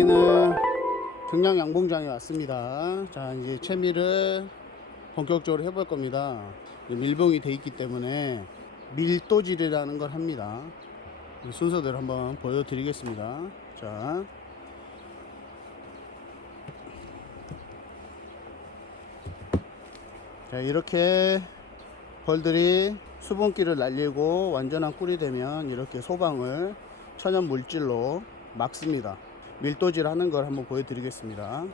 여기는 등량 양봉장에 왔습니다. 자, 이제 채밀을 본격적으로 해볼 겁니다. 밀봉이 돼 있기 때문에 밀도질이라는 걸 합니다. 순서대로 한번 보여드리겠습니다. 자, 이렇게 벌들이 수분기를 날리고 완전한 꿀이 되면 이렇게 소방을 천연 물질로 막습니다. 밀도질 하는 걸 한번 보여드리겠습니다.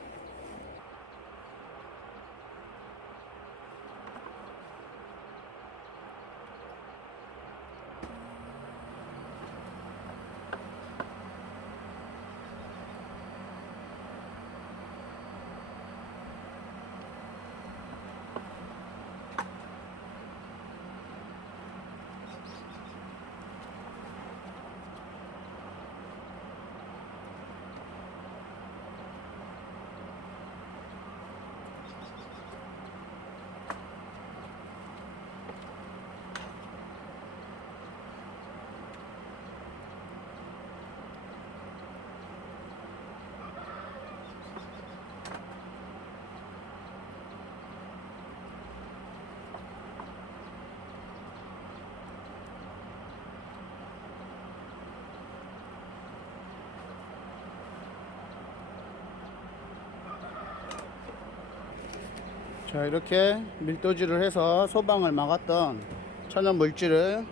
자, 이렇게 밀도질을 해서 소방을 막았던 천연 물질을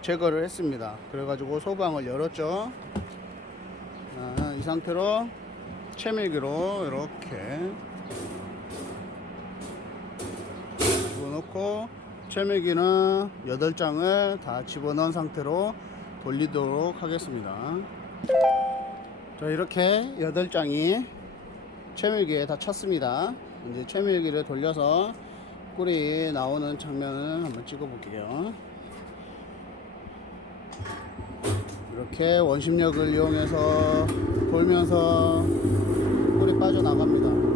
제거를 했습니다. 그래가지고 소방을 열었죠. 이 상태로 채밀기로 이렇게 집어넣고, 채밀기는 8장을 다 집어넣은 상태로 돌리도록 하겠습니다. 자, 이렇게 8장이 채밀기에 다 찼습니다. 이제 채밀기를 돌려서 꿀이 나오는 장면을 한번 찍어 볼게요. 이렇게 원심력을 이용해서 돌면서 꿀이 빠져나갑니다.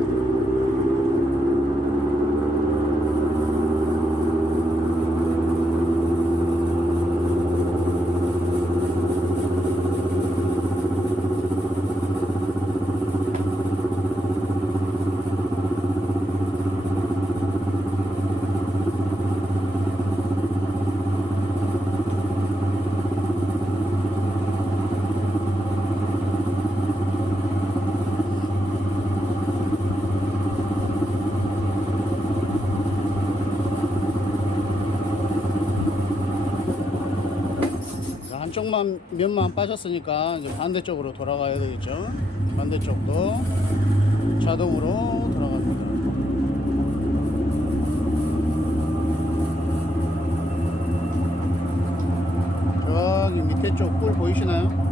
한쪽만 면만 빠졌으니까 이제 반대쪽으로 돌아가야 되겠죠. 반대쪽도 자동으로 돌아갑니다. 저기 밑에 쪽 꿀 보이시나요?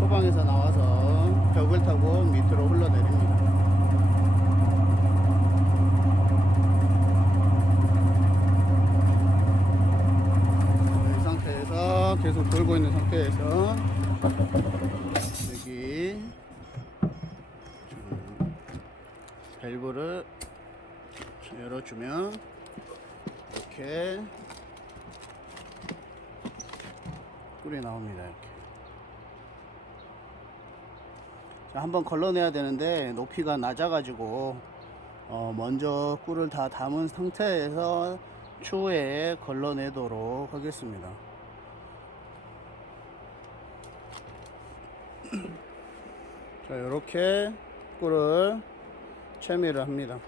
소방에서 나와서 벽을 타고 밑으로 흘러내립니다. 이 상태에서 계속 돌고 있는 상태에서 여기 밸브를 열어주면 이렇게 꿀이 나옵니다. 이렇게. 자, 한번 걸러내야 되는데 높이가 낮아가지고 먼저 꿀을 다 담은 상태에서 추후에 걸러내도록 하겠습니다. 자, 이렇게 꿀을 채밀을 합니다.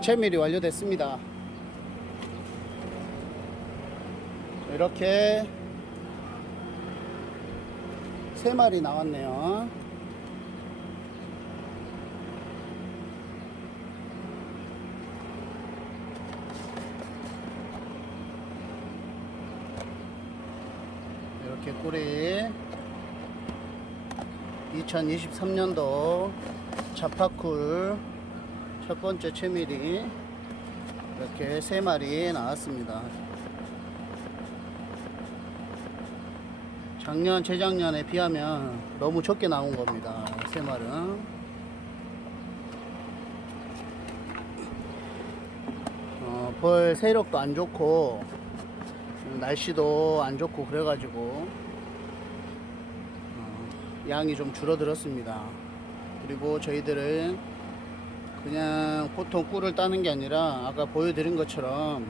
채밀이 완료됐습니다. 이렇게 3마리 나왔네요. 이렇게 꿀이 2023년도 자파쿨 첫 번째 채밀이 이렇게 3마리 나왔습니다. 작년, 재작년에 비하면 너무 적게 나온 겁니다. 3마리는. 벌 세력도 안 좋고, 날씨도 안 좋고, 그래가지고, 양이 좀 줄어들었습니다. 그리고 저희들은 그냥 보통 꿀을 따는 게 아니라, 아까 보여드린 것처럼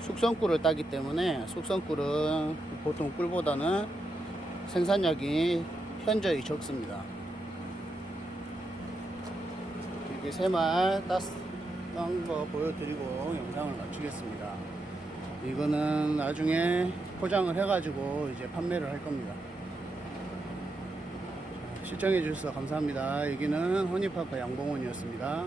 숙성꿀을 따기 때문에, 숙성꿀은 보통 꿀보다는 생산량이 현저히 적습니다. 이렇게 3말 딴 거 보여드리고 영상을 마치겠습니다. 이거는 나중에 포장을 해가지고 이제 판매를 할 겁니다. 시청해 주셔서 감사합니다. 여기는 허니파파 양봉원이었습니다.